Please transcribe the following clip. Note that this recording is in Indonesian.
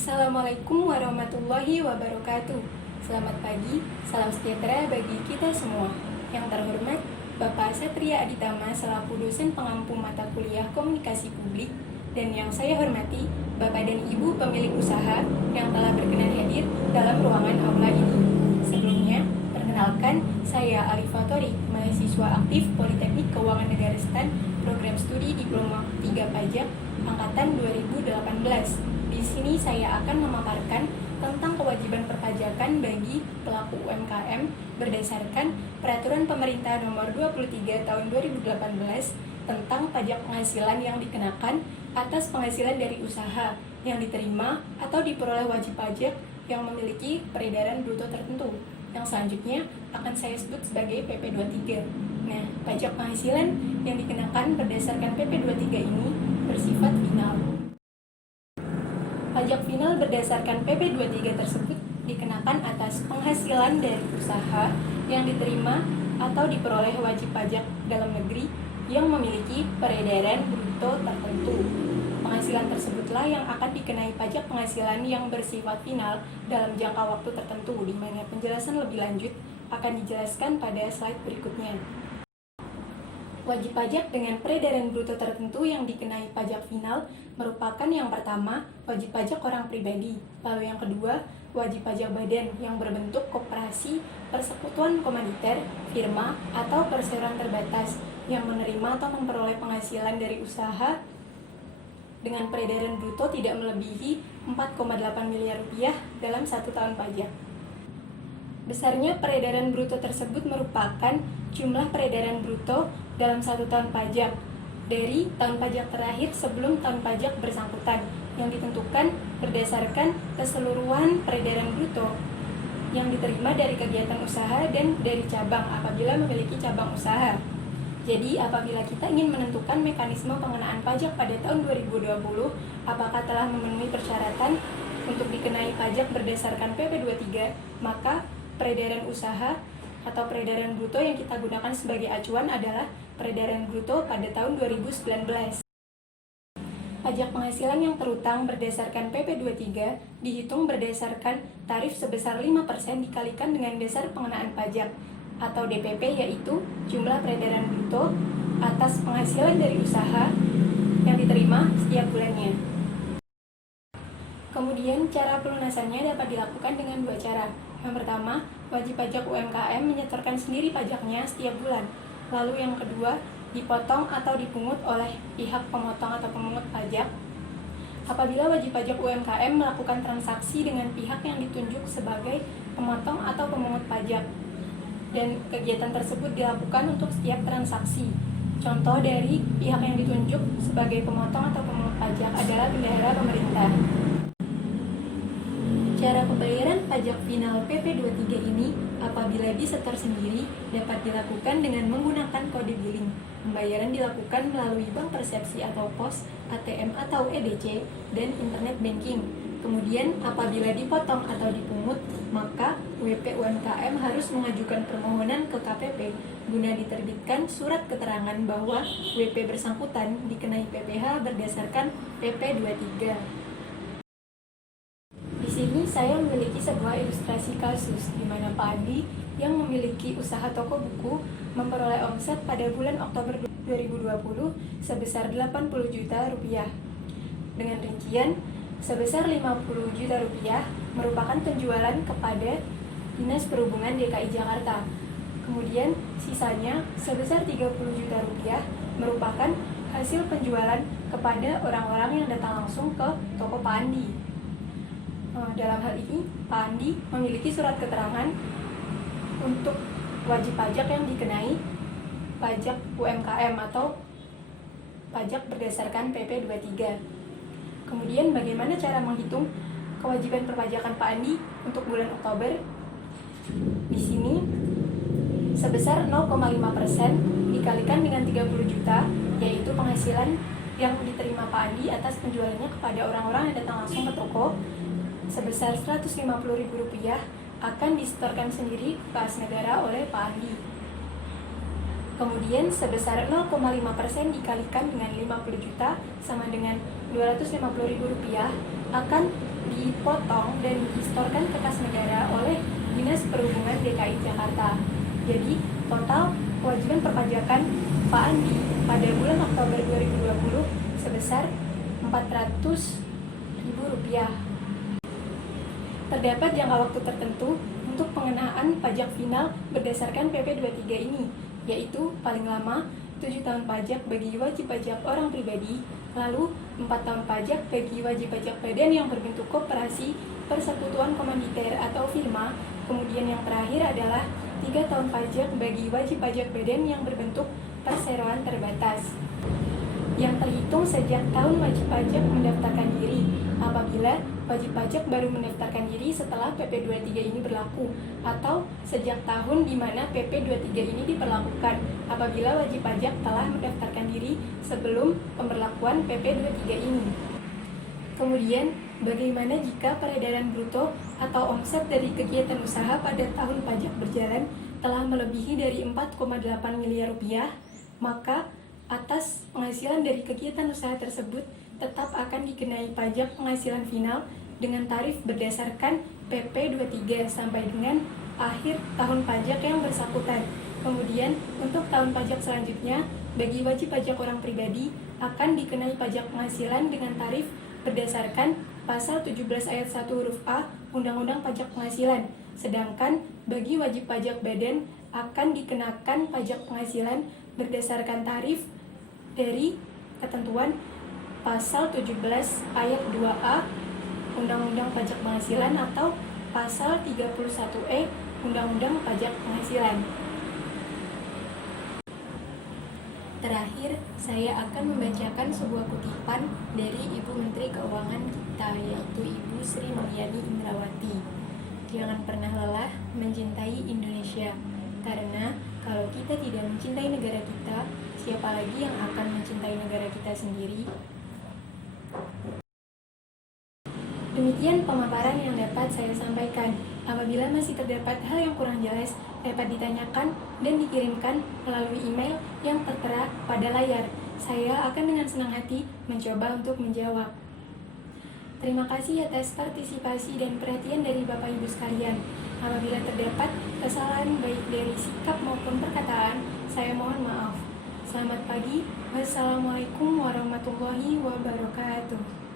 Assalamualaikum warahmatullahi wabarakatuh. Selamat pagi, salam sejahtera bagi kita semua. Yang terhormat, Bapak Satria Aditama selaku dosen pengampu mata kuliah Komunikasi Publik, dan yang saya hormati, Bapak dan Ibu pemilik usaha yang telah berkenan hadir dalam ruangan aula ini. Sebelumnya, perkenalkan, saya Alifa Torik, mahasiswa aktif Politeknik Keuangan Negara STAN, program studi Diploma 3 Pajak, angkatan 2018. Di sini saya akan memaparkan tentang kewajiban perpajakan bagi pelaku UMKM berdasarkan Peraturan Pemerintah Nomor 23 Tahun 2018 tentang pajak penghasilan yang dikenakan atas penghasilan dari usaha yang diterima atau diperoleh wajib pajak yang memiliki peredaran bruto tertentu, yang selanjutnya akan saya sebut sebagai PP23. Nah, pajak penghasilan yang dikenakan berdasarkan PP23 ini bersifat final. Pajak final berdasarkan PP23 tersebut dikenakan atas penghasilan dari usaha yang diterima atau diperoleh wajib pajak dalam negeri yang memiliki peredaran bruto tertentu. Penghasilan tersebutlah yang akan dikenai pajak penghasilan yang bersifat final dalam jangka waktu tertentu, di mana penjelasan lebih lanjut akan dijelaskan pada slide berikutnya. Wajib pajak dengan peredaran bruto tertentu yang dikenai pajak final merupakan yang pertama, wajib pajak orang pribadi, lalu yang kedua, wajib pajak badan yang berbentuk koperasi, persekutuan komanditer, firma, atau perseroan terbatas yang menerima atau memperoleh penghasilan dari usaha dengan peredaran bruto tidak melebihi 4,8 miliar rupiah dalam 1 tahun pajak. Besarnya peredaran bruto tersebut merupakan jumlah peredaran bruto dalam 1 tahun pajak dari tahun pajak terakhir sebelum tahun pajak bersangkutan yang ditentukan berdasarkan keseluruhan peredaran bruto yang diterima dari kegiatan usaha dan dari cabang apabila memiliki cabang usaha. Jadi, apabila kita ingin menentukan mekanisme pengenaan pajak pada tahun 2020, apakah telah memenuhi persyaratan untuk dikenai pajak berdasarkan PP23, maka peredaran usaha atau peredaran bruto yang kita gunakan sebagai acuan adalah peredaran bruto pada tahun 2019. Pajak penghasilan yang terutang berdasarkan PP23 dihitung berdasarkan tarif sebesar 5% dikalikan dengan dasar pengenaan pajak atau DPP, yaitu jumlah peredaran bruto atas penghasilan dari usaha yang diterima setiap bulannya. Kemudian cara pelunasannya dapat dilakukan dengan 2 cara. Yang pertama, wajib pajak UMKM menyetorkan sendiri pajaknya setiap bulan. Lalu yang kedua, dipotong atau dipungut oleh pihak pemotong atau pemungut pajak. Apabila wajib pajak UMKM melakukan transaksi dengan pihak yang ditunjuk sebagai pemotong atau pemungut pajak, dan kegiatan tersebut dilakukan untuk setiap transaksi. Contoh dari pihak yang ditunjuk sebagai pemotong atau pemungut pajak adalah bendahara pemerintah. Cara pembayaran pajak final PP23 ini apabila disetor sendiri dapat dilakukan dengan menggunakan kode billing. Pembayaran dilakukan melalui bank persepsi atau pos, ATM atau EDC, dan internet banking. Kemudian apabila dipotong atau dipungut, maka WP UMKM harus mengajukan permohonan ke KPP guna diterbitkan surat keterangan bahwa WP bersangkutan dikenai PPh berdasarkan PP23. Di sini saya memiliki sebuah ilustrasi kasus di mana Pak Andi yang memiliki usaha toko buku memperoleh omset pada bulan Oktober 2020 sebesar 80 juta rupiah. Dengan rincian sebesar 50 juta rupiah merupakan penjualan kepada Dinas Perhubungan DKI Jakarta. Kemudian sisanya sebesar 30 juta rupiah merupakan hasil penjualan kepada orang-orang yang datang langsung ke toko Pak Andi. Dalam hal ini, Pak Andi memiliki surat keterangan untuk wajib pajak yang dikenai pajak UMKM atau pajak berdasarkan PP23. Kemudian bagaimana cara menghitung kewajiban perpajakan Pak Andi untuk bulan Oktober? Di sini sebesar 0,5% dikalikan dengan 30 juta, yaitu penghasilan yang diterima Pak Andi atas penjualannya kepada orang-orang yang datang langsung ke toko, sebesar Rp150.000 akan disetorkan sendiri ke kas negara oleh Pak Andi. Kemudian sebesar 0,5% dikalikan dengan 50 juta sama dengan Rp250.000 akan dipotong dan disetorkan ke kas negara oleh Dinas Perhubungan DKI Jakarta. Jadi, total kewajiban perpajakan Pak Andi pada bulan Oktober 2020 sebesar Rp400.000. Terdapat jangka waktu tertentu untuk pengenaan pajak final berdasarkan PP 23 ini, yaitu paling lama 7 tahun pajak bagi wajib pajak orang pribadi, lalu 4 tahun pajak bagi wajib pajak badan yang berbentuk koperasi, persekutuan komanditer atau firma, kemudian yang terakhir adalah 3 tahun pajak bagi wajib pajak badan yang berbentuk perseroan terbatas yang terhitung sejak tahun wajib pajak mendaftarkan diri, apabila wajib pajak baru mendaftarkan diri setelah PP 23 ini berlaku, atau sejak tahun di mana PP 23 ini diperlakukan apabila wajib pajak telah mendaftarkan diri sebelum pemberlakuan PP 23 ini. Kemudian, bagaimana jika peredaran bruto atau omset dari kegiatan usaha pada tahun pajak berjalan telah melebihi dari 4,8 miliar rupiah, maka atas penghasilan dari kegiatan usaha tersebut tetap akan dikenai pajak penghasilan final dengan tarif berdasarkan PP 23 sampai dengan akhir tahun pajak yang bersangkutan. Kemudian, untuk tahun pajak selanjutnya, bagi wajib pajak orang pribadi akan dikenai pajak penghasilan dengan tarif berdasarkan Pasal 17 Ayat 1 huruf A Undang-Undang Pajak Penghasilan. Sedangkan bagi wajib pajak badan akan dikenakan pajak penghasilan berdasarkan tarif dari ketentuan Pasal 17 Ayat 2A Undang-Undang Pajak Penghasilan atau Pasal 31E Undang-Undang Pajak Penghasilan. Terakhir, saya akan membacakan sebuah kutipan dari Ibu Menteri Keuangan kita, yaitu Ibu Sri Mulyani Indrawati. Jangan pernah lelah mencintai Indonesia, karena kalau kita tidak mencintai negara kita, siapa lagi yang akan mencintai negara kita sendiri? Demikian pemaparan yang dapat saya sampaikan. Apabila masih terdapat hal yang kurang jelas, dapat ditanyakan dan dikirimkan melalui email yang tertera pada layar. Saya akan dengan senang hati mencoba untuk menjawab. Terima kasih atas partisipasi dan perhatian dari Bapak Ibu sekalian. Apabila terdapat kesalahan baik dari sikap maupun perkataan, saya mohon maaf. Selamat pagi. Wassalamualaikum warahmatullahi wabarakatuh.